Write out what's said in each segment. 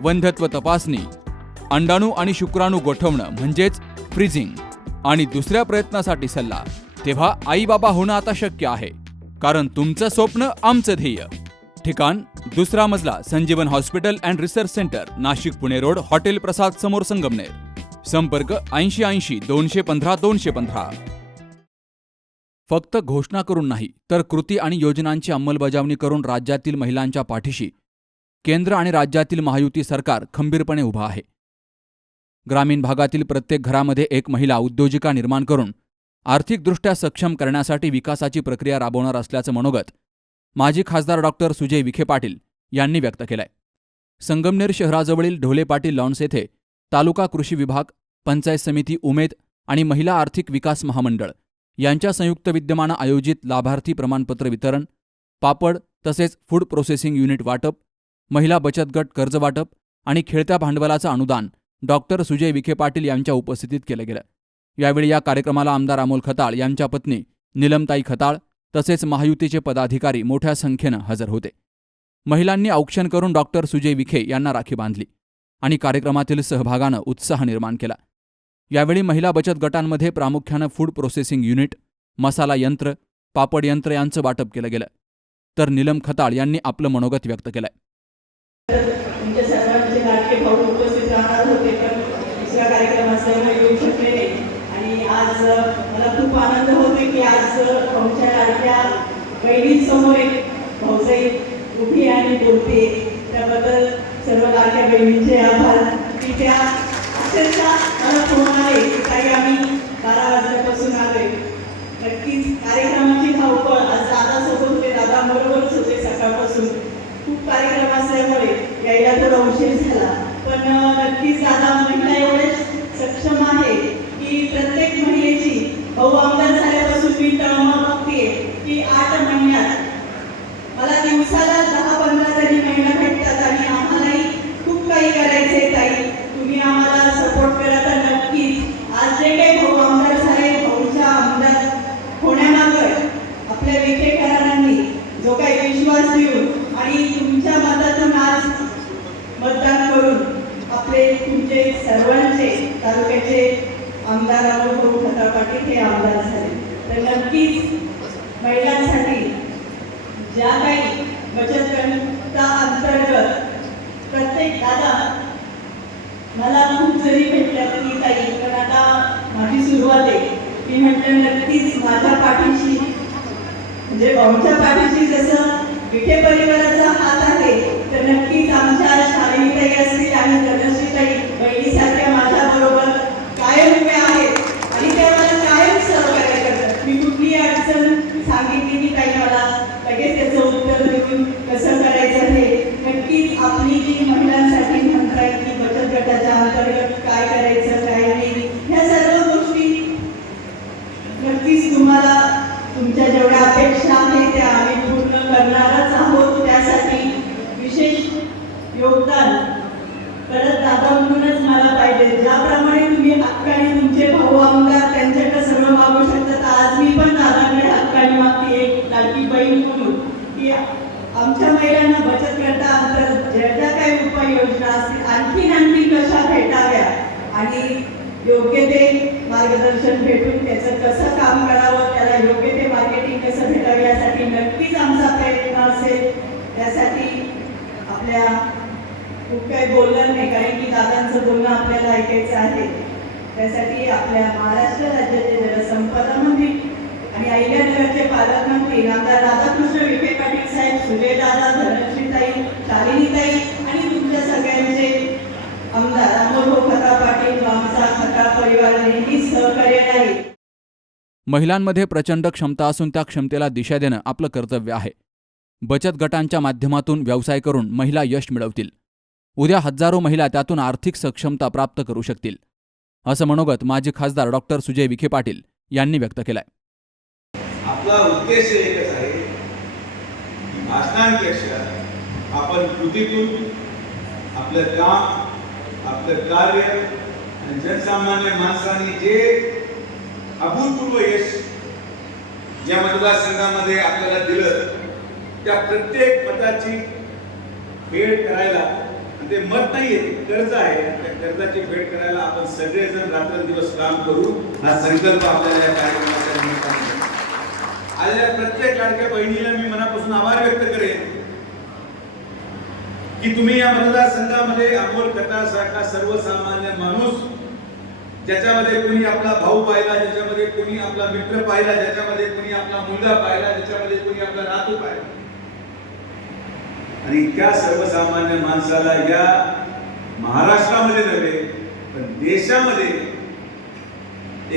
वंध्यत्व तपासणी अंडाणू आणि शुक्राणू गोठवणं म्हणजेच फ्रीजिंग आणि दुसऱ्या प्रयत्नासाठी सल्ला तेव्हा आई बाबा होणं आता शक्य आहे कारण तुमचं स्वप्न आमचं ध्येय. ठिकाण दुसरा मजला Sanjeevan hospital and research centre Nashik Pune road hotel Prasad समोर संगमनेर. संपर्क ऐंशी ऐंशी दोनशे पंधरा दोनशे पंधरा. फक्त घोषणा करून नाही तर कृती आणि योजनांची अंमलबजावणी करून राज्यातील महिलांच्या पाठीशी केंद्र आणि राज्यातील महायुती सरकार खंबीरपणे उभा आहे. ग्रामीण भागातील प्रत्येक घरामध्ये एक महिला उद्योजिका निर्माण करून आर्थिकदृष्ट्या सक्षम करण्यासाठी विकासाची प्रक्रिया राबवणार असल्याचं मनोगत माजी खासदार डॉक्टर सुजय विखे पाटील यांनी व्यक्त केलंय. संगमनेर शहराजवळील ढोले पाटील लॉन्स येथे तालुका कृषी विभाग पंचायत समिती उमेद आणि महिला आर्थिक विकास महामंडळ यांच्या संयुक्त विद्यमानं आयोजित लाभार्थी प्रमाणपत्र वितरण पापड तसेच फूड प्रोसेसिंग युनिट वाटप महिला बचत गट कर्ज वाटप आणि खेळत्या भांडवलाचं अनुदान डॉक्टर सुजय विखे पाटील यांच्या उपस्थितीत केलं गेलं. यावेळी या कार्यक्रमाला आमदार अमोल खताळ यांच्या पत्नी निलमताई खताळ तसेच महायुतीचे पदाधिकारी मोठ्या संख्येनं हजर होते. महिलांनी औक्षण करून डॉक्टर सुजय विखे यांना राखी बांधली आणि कार्यक्रमातील सहभागानं उत्साह निर्माण केला. यावेळी महिला बचत गटांमध्ये प्रामुख्यानं फूड प्रोसेसिंग युनिट मसाला यंत्र पापड यंत्र यांचं वाटप केलं गेलं. तर निलम खताळ यांनी आपलं मनोगत व्यक्त केलंय. तुमच्या सर्वांचे भाऊ उपस्थित राहणार होते पण दुसऱ्या येऊ शकले नाही. आणि आज मला खूप आनंद होतो की आज अ, लाडक्या बहिणींसमोर एक भाऊसाई उभी आणि बोलते. त्याबद्दल सर्व लाडक्या बहिणींचे आभार. की त्या अक्षरशः मला फोन आले की काही आम्ही बारा वाजल्यापासून आलोय नक्कीच कार्यक्रमाची धावपळ आज दादासोबत होते दादाबरोबरच होते सकाळपासून खूप कार्यक्रम असल्यामुळे यायला थोडा उशीर झाला पण अं, नक्कीच दादा महिला एवढेच सक्षम आहे की प्रत्येक महिलेची भाऊ आमदार झाल्यापासून मी तळमळ बघते की आठ महिन्यात मला दिवसाला दहा पंधरा जणी महिला भेटतात आणि आम्हालाही खूप काही करायचंय ताई तुम्ही आम्हाला सपोर्ट करा तर नक्कीच आज जे काही भाऊ आमदार झाले भाऊच्या आमदार होण्यामागं आपल्या विखेकरांनी जो काही विश्वास देऊन आणि तुमच्या मतातून आज मतदान करून आपले तुमचे सर्वांचे तालुक्याचे आमदार अनुभव खता पाटील हे आमदार झाले तर नक्कीच महिलांसाठी ज्या काही बचत गटा अंतर्गत प्रत्येक दादा मला खूप जरी भेटल्या की ताई पण आता आमची सुरुवात आहे. मी म्हटलं नक्कीच माझ्या पाठीशी म्हणजे भाऊच्या पाठीशी जसं विखे परिवाराचा हात आहे तर नक्कीच आमच्या शालिनीताई असतील आणि धनश्रीताई बहिणीसारख्या माझ्या बरोबर कायम उभ्या आहेत. आणि त्या मला कायम सहकार्य करतात. मी कुठली अडचण सांगितली की काही मला लगेच त्याचं उत्तर देऊन कसं करायचं हे नक्कीच आपली जी महिलांसाठी म्हणतायत की बचत गटाच्या अंतर्गत काय करायचं काय नाही ह्या सर्व गोष्टी नक्कीच तुम्हाला तुमच्या जेवढ्या अपेक्षा आहेत त्या आम्ही पूर्ण करणारच आहोत. त्यासाठी विशेष योगदान करत दादा म्हणूनच मला पाहिजे. ज्याप्रमाणे तुम्ही हक्काने तुमचे भाऊ आमदार त्यांच्याकडे सर्व मागू शकतात. आज मी पण दादाकडे हक्काने मागते एक लाडकी बहीण म्हणून की आमच्या महिलांना बचत करता अंतर्गत ज्या ज्या काही उपाययोजना असतील आणखीन आणखी कशा भेटाव्या? आणि योग्य ते मार्गदर्शन भेटून त्याचं कसं काम करावं त्याला योग्य ते मार्केटिंग कसं भेटावं यासाठी नक्कीच आमचा प्रयत्न असेल. त्यासाठी आपल्या खूप काही बोललं नाही कारण की दादांचं बोलणं आपल्याला ऐकायचं आहे. त्यासाठी आपल्या महाराष्ट्र राज्याचे जलसंपदा मंत्री आणि अहिल्यानगरचे पालकमंत्री आमदार राधाकृष्ण विखे पाटील साहेब सुजयदादा धनश्रीताई शालिनीताई आणि तुमच्या सगळ्यांचे आमदार अमोल खता पाटील आमचा खता परिवार नेहमी सहकार्य राहील महिलांमध्ये प्रचंड क्षमता असून त्या क्षमतेला दिशा देणं आपलं कर्तव्य आहे. बचत गटांच्या माध्यमातून व्यवसाय करून महिला यश मिळवतील. उद्या हजारो महिला त्यातून आर्थिक सक्षमता प्राप्त करू शकतील. असं मनोगत माजी खासदार डॉक्टर सुजय विखे पाटील यांनी व्यक्त केलंय. आपला उद्देश एकच आहे की भाषणांपेक्षा आपण कृतीतून आपलं काम आपलं कार्य आणि जनसामान्य माणसांनी जे अभूतपूर्व यश या मतदारसंघामध्ये आपल्याला दिलं. त्या प्रत्येक मताची फेड करायला ते मत नाही येते कर्ज आहे. त्या कर्जाची फेड करायला आपण सगळेजण रात्रंदिवस काम करू हा संकल्प आपल्याला या कार्यक्रमाच्या निमित्ताने आलेल्या प्रत्येक लाडक्या बहिणीला मी मनापासून आभार व्यक्त करेन की तुम्ही या मतदारसंघामध्ये अमोल कटासारखा सर्वसामान्य माणूस ज्याच्यामध्ये कोणी आपला भाऊ पाहिला ज्याच्यामध्ये कोणी आपला मित्र पाहिला ज्याच्यामध्ये कोणी आपला मुलगा पाहिला ज्याच्यामध्ये कोणी आपला नातू पाहिला. आणि त्या सर्वसामान्य माणसाला या महाराष्ट्रामध्ये नव्हे पण देशामध्ये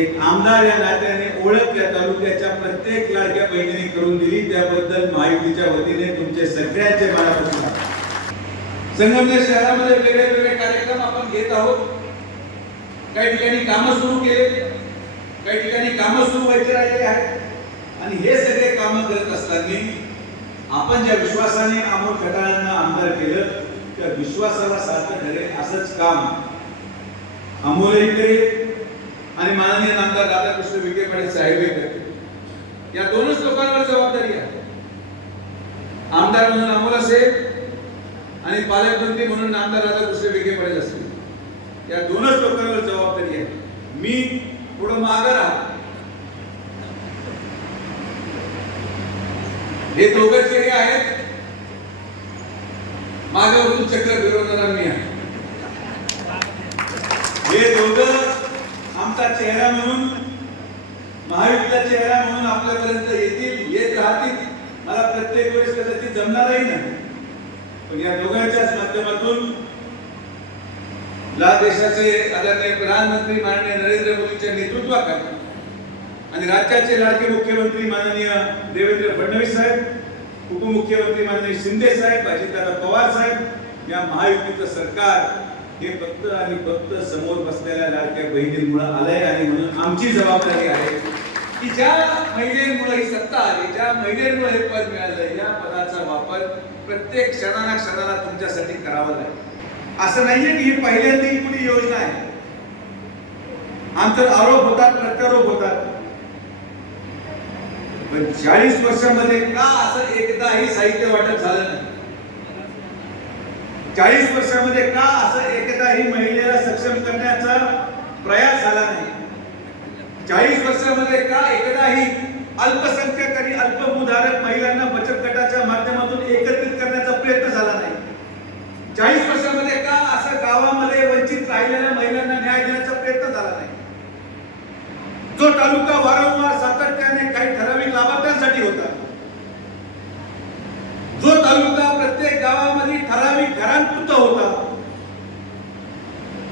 एक आमदार या नात्याने ओळख या तालुक्याच्या प्रत्येक लाडक्या बहिणीने करून दिली. त्याबद्दल माहितीच्या वतीने तुमचे सगळ्यांचे मनापासून संगमनेर शहरामध्ये वेगळे वेगळे कार्यक्रम आपण घेत आहोत. काही ठिकाणी कामं सुरू केले काही ठिकाणी कामं सुरू व्हायचे राहिले आहेत. आणि हे सगळे कामं करत असताना आपण ज्या विश्वासाने अमोल खटाळांना आमदार केलं त्या विश्वासाला सार्थ ठरेल असंच काम अमोल इकडे आणि माननीय आमदार राधाकृष्ण विखे पाटील साहेब करतील. या दोनच लोकांवर जबाबदारी आहे. आमदार म्हणून अमोल असेल आणि पालकमंत्री म्हणून आमदार राधाकृष्ण विखे पाटील असतील या दोनच लोकांवर जबाबदारी आहे. मी पुढं मागं हे दोघं चेहरे आहेत माझ्यावरून चक्र फिरवणारा मी आहे. हे दोघं आमचा चेहरा म्हणून महायुतीचा चेहरा म्हणून आपल्यापर्यंत येतील येत राहतील. मला प्रत्येक वेळेस कदाचित जमणारही नाही. पण या दोघांच्याच माध्यमातून ला देशाचे आदरणीय प्रधानमंत्री माननीय नरेंद्र मोदींच्या नेतृत्वाखाली आणि राज्याचे लाडके मुख्यमंत्री माननीय देवेंद्र फडणवीस साहेब उपमुख्यमंत्री माननीय शिंदे साहेब अजितदादा पवार साहेब या महायुतीचं सरकार हे फक्त आणि फक्त समोर बसलेल्या लाडक्या बहिणींमुळे आलंय आणि म्हणून आमची जबाबदारी आहे की ज्या महिलेमुळे ही सत्ता आली ज्या महिलेमुळे हे पद मिळालं या पदाचा वापर प्रत्येक क्षणाला क्षणाला तुमच्यासाठी करावा लागेल. असं नाहीये की ही पहिल्यांदा ही कुणी योजना आहे. आमच्यावर आरोप होतात प्रत्यारोप होतात. पण चाळीस वर्षामध्ये का असं एकदाही साहित्य वाटप झालं नाही? चाळीस वर्षामध्ये का असं एकदाही महिलेला सक्षम करण्याचा प्रयास झाला नाही? चाळीस वर्षामध्ये का एकदाही अल्पसंख्याक आणि अल्पभूधारक महिलांना बचत गटाच्या माध्यमातून एकत्रित करण्याचा प्रयत्न झाला नाही? चाळीस वर्षामध्ये गावामध्ये वंचित राहिलेल्या महिलांना न्याय देण्याचा प्रयत्न झाला नाही. जो तालुका वारंवार सातत्याने काही ठराविक लाभार्थ्यांसाठी होता जो तालुका प्रत्येक गावामध्ये ठराविक घरांपुरता होता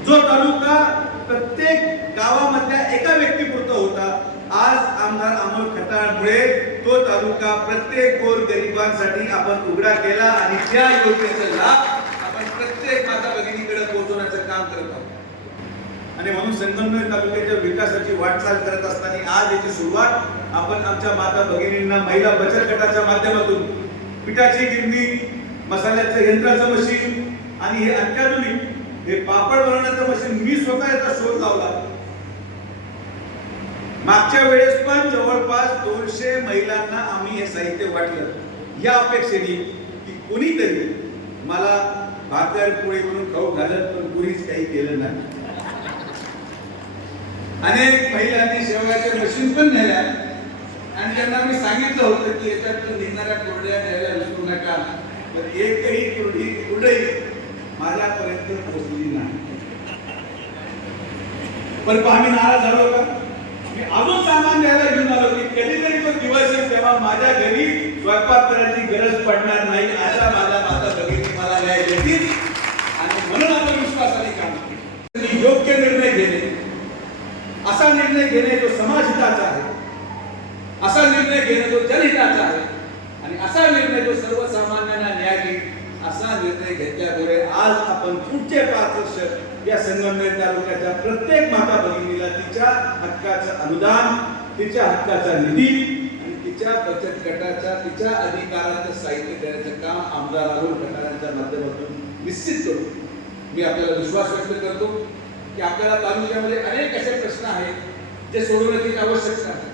जो तालुका प्रत्येक गावामधल्या एका व्यक्तीपुरता होता आज आमदार अमोल खताळमुळे तो तालुका प्रत्येक गोर गरिबांसाठी आपण उघडा केला आणि त्या योजनेचा लाभ आपण प्रत्येक माता भगिनीकडे पोहोचवण्याचं काम करत आहोत आणि म्हणून संगमनेर तालुक्याच्या विकासाची वाटचाल करत असताना आज याची सुरुवात आपण आमच्या माता भगिनींना महिला बचत गटाच्या माध्यमातून पिठाची गिरणी मसाल्याचं यंत्राचं मशीन आणि हे अत्याधुनिक हे पापड बनवण्याचं मशीन मी स्वतः याचा शोध लावला. मागच्या वेळेस पण जवळपास दोनशे महिलांना आम्ही हे साहित्य वाटलं. या अपेक्षेने की कोणीतरी मला भाकर पोळी म्हणून खाऊ घालत पण कोणीच काही केलं नाही. अनेक महिलांनी शेवयाचे मशीन पण नेल्या. आणि त्यांना मी सांगितलं होतं की याच्यातून निघणाऱ्या कोरड्या न्यायला विसरू नका. पण एकही कुरडी कुरडई माझ्यापर्यंत पोहोचली नाही. पण आम्ही नाराज झालो का? मी अजून सामान द्यायला घेऊन आलो की कधीतरी तो दिवस येईल तेव्हा माझ्या घरी स्वयंपाक करायची गरज पडणार नाही अशा माझ्या माता भगिनी मला न्याय देतील आणि म्हणून आपण विश्वासाने काम केलं. मी योग्य निर्णय घेणे असा निर्णय घेणे जो समाजहिताचा आहे असा निर्णय घेणे जो जनहिताचा आहे आणि असा निर्णय जो सर्वसामान्यांना न्याय घेईल असा निर्णय घेतल्यामुळे आज आपण पुढचे पाच वर्ष या संगमनेर तालुक्याच्या प्रत्येक माता भगिनीला तिच्या हक्काचं अनुदान तिच्या हक्काचा निधी आणि तिच्या बचत गटाच्या तिच्या अधिकाराचं साहित्य देण्याचं काम आमदार राहुल गटारांच्या माध्यमातून निश्चित करू. मी आपल्याला विश्वास व्यक्त करतो. की आपल्याला तालुक्यामध्ये अनेक असे प्रश्न आहेत जे सोडवण्याची आवश्यकता आहे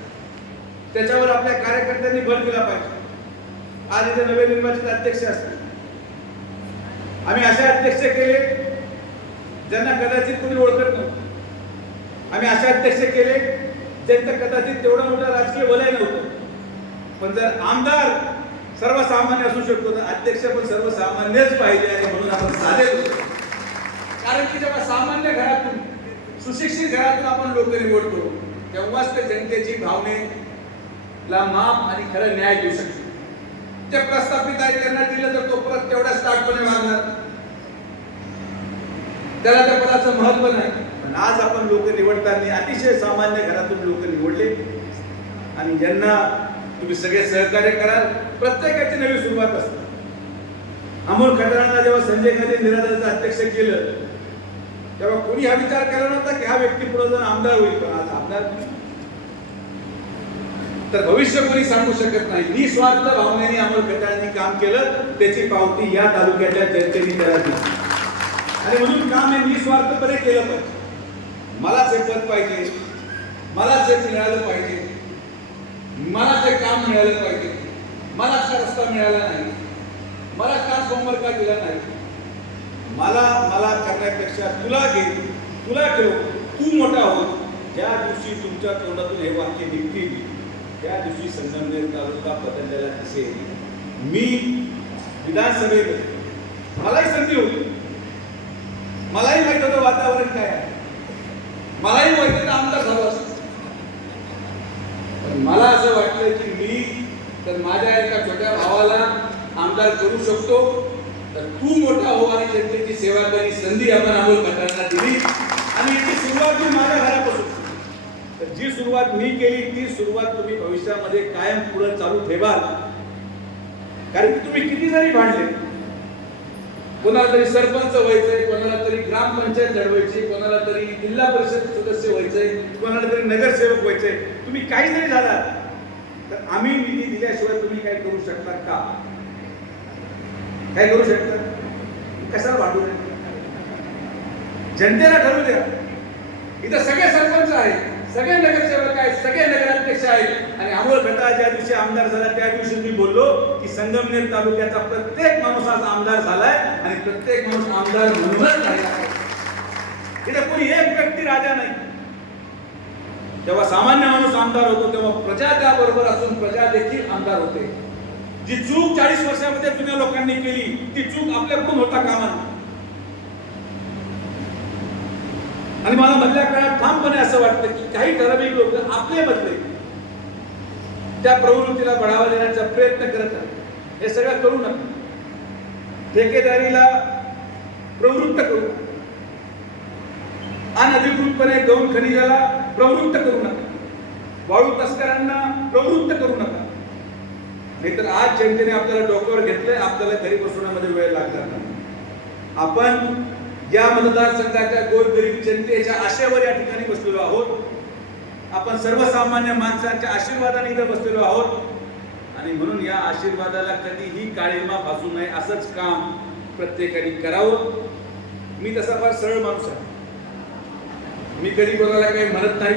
त्याच्यावर आपल्या कार्यकर्त्यांनी भर दिला पाहिजे. आज इथे नवे निर्वाचित अध्यक्ष असतील. आम्ही असे अध्यक्ष केले ज्यांना कदाचित कोणी ओळखत नव्हतं. आम्ही असे अध्यक्ष केले ज्यांचं कदाचित तेवढं मोठं राजकीय वलय नव्हतं. पण जर आमदार सर्वसामान्य असू शकतो तर अध्यक्ष पण सर्वसामान्यच पाहिजे आणि म्हणून आपण साधे होतो. कारण की जेव्हा सामान्य घरातून सुशिक्षित घरातून आपण लोक निवडतो तेव्हाच ते जनतेची भावनेला माप आणि खरं न्याय देऊ शकतो. ते प्रस्थापित आहे त्यांना दिलं तर तो परत तेवढ्या स्टार्टपणे वागणार त्याला त्या पदाचं महत्त्व नाही. पण आज आपण लोक निवडताना अतिशय सामान्य घरातून लोक निवडले. आणि ज्यांना तुम्ही सगळे सहकार्य कराल प्रत्येकाची नवी सुरुवात असते. अमोल खटरांना जेव्हा संजय गांधी निराधारचं अध्यक्ष केलं तेव्हा कोणी हा विचार केला नव्हता की हा व्यक्ती पुढे जाऊन आमदार होईल पण आज आमदार तर भविष्य कोणी सांगू शकत नाही. निस्वार्थ भावनेने अमोल खताळांनी काम केलं त्याची पावती या तालुक्याच्या जनतेने त्याला दिली. आणि म्हणून काम हे निस्वार्थपणे केलं पाहिजे. मलाच हे पद पाहिजे. मलाच हे मिळालं पाहिजे. मलाच हे काम मिळालं पाहिजे. मलाच रस्ता मिळाला नाही. मला सोमवार का दिला नाही. मला मला करण्यापेक्षा तुला घे तुला ठेव. तू मोठा हो. ज्या दिवशी तुमच्या तोंडातून हे वाक्य निघतील त्या दिवशी संगमनेर तालुका बदललेला दिसेल. मी विधानसभेत मलाही संधी होती मलाही माहीत होतं वातावरण काय आहे? मलाही माहीत होतं आमदार झालो असं पण मला असं वाटलं की मी तर माझ्या एका छोट्या भावाला आमदार करू शकतो. तर तू मोठा हो आणि जनतेची सेवा करी संधी आपण अमोल खटांना दिली. आणि याची सुरुवात मी माझ्या घरापासून तर जी सुरुवात मी केली ती सुरुवात तुम्ही भविष्यामध्ये कायम पुढे चालू ठेवाल. कारण की तुम्ही किती जरी भांडले कोणाला तरी सरपंच व्हायचंय कोणाला तरी ग्रामपंचायत लढवायची कोणाला तरी जिल्हा परिषद सदस्य व्हायचंय कोणाला तरी नगरसेवक व्हायचंय तुम्ही काही जरी झाला तर आम्ही निधी दिल्याशिवाय तुम्ही काय करू शकता का? काय करू शकतात कशाला वाटू नये? जनतेला ठरवू द्या. इथं सगळे सरपंच आहेत. सगळे नगरसेवक आहेत. सगळे नगराध्यक्ष आहेत. आणि अमोल खटा ज्या दिवशी आमदार झाला त्या दिवशी मी बोललो की संगमनेर तालुक्याचा प्रत्येक माणूस आज आमदार झालाय आणि प्रत्येक माणूस आमदार म्हणूनच राहिला आहे. इथं कोणी एक व्यक्ती राजा नाही. जेव्हा सामान्य माणूस आमदार होतो तेव्हा प्रजा त्याबरोबर असून प्रजा देखील आमदार होते. जी चूक चाळीस वर्षामध्ये जुन्या लोकांनी केली ती चूक आपल्याकडून होता कामा? आणि मला मधल्या काळात ठामपणे असं वाटतं की काही ठराविक लोक आपले मधले त्या प्रवृत्तीला बढावा देण्याचा प्रयत्न करत आहेत. हे सगळं करू नका. ठेकेदारीला प्रवृत्त करू अनधिकृतपणे गौण खनिजाला प्रवृत्त करू नका. वाळू तस्करांना प्रवृत्त करू नका. नाहीतर आज जनतेने आपल्याला डोक्यावर घेतलंय आपल्याला घरी बसवण्यामध्ये वेळ लागणार नाही. आपण या मतदारसंघाच्या गोरगरीब जनतेच्या आशेवर या ठिकाणी बसलेलो आहोत. आपण सर्वसामान्य माणसांच्या आशीर्वादाने इथं बसलेलो आहोत. आणि म्हणून या आशीर्वादाला कधीही काळीमा भासू नये असंच काम प्रत्येकाने करावं. मी तसा फार सरळ माणूस आहे. मी कधी कोणाला काही म्हणत नाही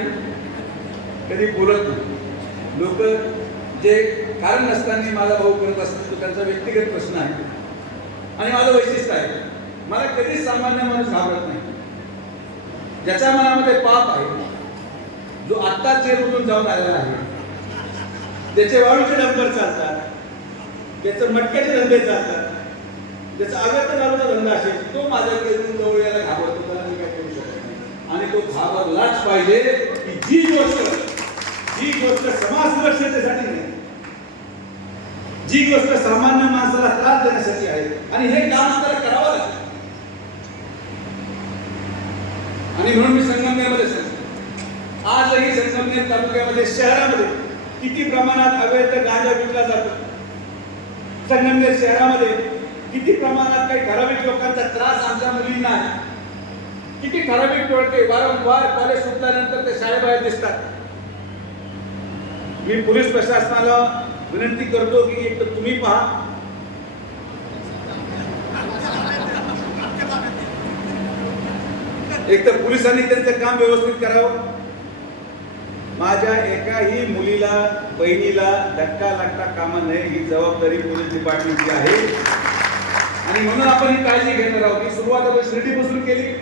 कधी बोलत नाही. लोक जे कारण नसताना माझा भाऊ करत असतो तो त्यांचा व्यक्तिगत प्रश्न आहे. आणि माझं वैशिष्ट्य आहे मला कधीच सामान्य माणूस घाबरत नाही. ज्याच्या मनामध्ये पाप आहे जो आत्ता जेलमधून जाऊन आलेला आहे त्याचे वाळूचे डंपर चालतात त्याचं मटक्याचे धंदे चालतात त्याचा अव्यक्त चालूचा धंदा असेल तो माझ्या जवळ यायला घाबरत होता मी काय करू शकत नाही. आणि तो घाबरलाच पाहिजे की जी गोष्ट जी गोष्ट समाज सुरक्षतेसाठी नाही जी गोष्ट सामान्य माणसाला त्रास देण्यासाठी आहे आणि हे काम आपल्याला करावं लागेल. आणि म्हणून मी संगमनेरमध्ये सांगतो. आजही संगमनेर तालुक्यामध्ये शहरामध्ये किती प्रमाणात अवैध गांजा विकला जातो. संगमनेर शहरामध्ये किती प्रमाणात काही ठराविक लोकांचा त्रास आमच्या मुलींना आहे. किती ठराविक टोळके वारंवार कॉलेज सुटल्यानंतर ते शाळेबाहेर दिसतात. मी पोलीस प्रशासनाला विनंती करतो की एक तर तुम्ही पहा. एक तर पोलिसांनी त्यांचं काम व्यवस्थित करावं. माझ्या एकाही मुलीला बहिणीला धक्का लागता कामा नये ही जबाबदारी पोलीस डिपार्टमेंटची आहे. आणि म्हणून आपण ही काळजी घेणार आहोत. ही सुरुवात आपण शिर्डीपासून केली.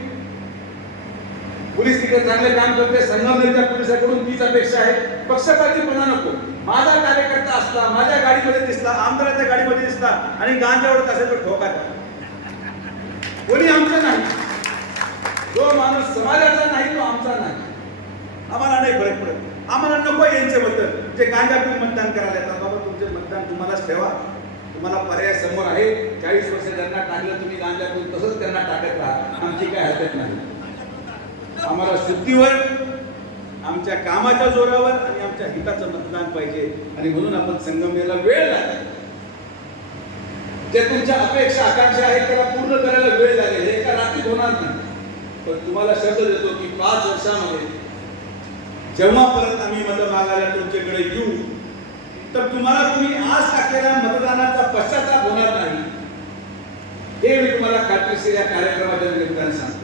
पोलीस तिकडे चांगले काम करते. संगमनेरच्या पोलिसांकडून तीच अपेक्षा आहे. पक्षपातीपणा नको. माझा कार्यकर्ता असला माझ्या गाडीमध्ये दिसला आमदाराच्या गाडीमध्ये दिसला आणि गांजा उडत असेल तर ठोका कोणी आमचा नाही. जो माणूस समाजाचा नाही तो आमचा नाही. आम्हाला नाही फरक पडत. आम्हाला नको यांच्याबद्दल. जे गांजा पिऊन मतदान करायला येतात बाबा तुमचे मतदान तुम्हालाच ठेवा. तुम्हाला पर्याय समोर आहे. चाळीस वर्ष त्यांना टाकलं तुम्ही गांजा पिऊन तसंच त्यांना टाकत राहा. आमची काय हरकत नाही. आम्हाला शुद्धीवर आमच्या कामाच्या जोरावर आणि आमच्या हिताचं मतदान पाहिजे. आणि म्हणून आपण संगमनेरला वेळ लागेल. जे तुमच्या अपेक्षा आकांक्षा आहेत त्याला पूर्ण करायला वेळ लागेल. हे एका रात्रीत होणार नाही. पण तुम्हाला शब्द देतो की पाच वर्षामध्ये जेव्हा परत आम्ही मत मागायला तुमच्याकडे येऊ तर तुम्हाला तुम्ही आज टाकलेल्या मतदानाचा पश्चाताप होणार नाही. हे मी तुम्हाला खात्रीशीर या कार्यक्रमाच्या निमित्ताने सांगतो.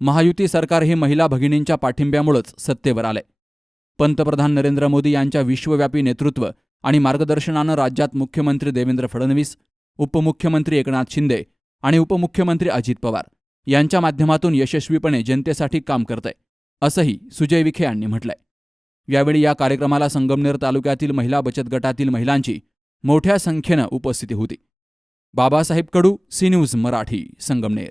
महायुती सरकार हे महिला भगिनींच्या पाठिंब्यामुळंच सत्तेवर आलंय. पंतप्रधान नरेंद्र मोदी यांच्या विश्वव्यापी नेतृत्व आणि मार्गदर्शनानं राज्यात मुख्यमंत्री देवेंद्र फडणवीस उपमुख्यमंत्री एकनाथ शिंदे आणि उपमुख्यमंत्री अजित पवार यांच्या माध्यमातून यशस्वीपणे जनतेसाठी काम करतंय असंही सुजय विखे यांनी म्हटलंय. यावेळी या कार्यक्रमाला संगमनेर तालुक्यातील महिला बचत गटातील महिलांची मोठ्या संख्येनं उपस्थिती होती. Babasaheb Kadu C News Marathi Sangamner.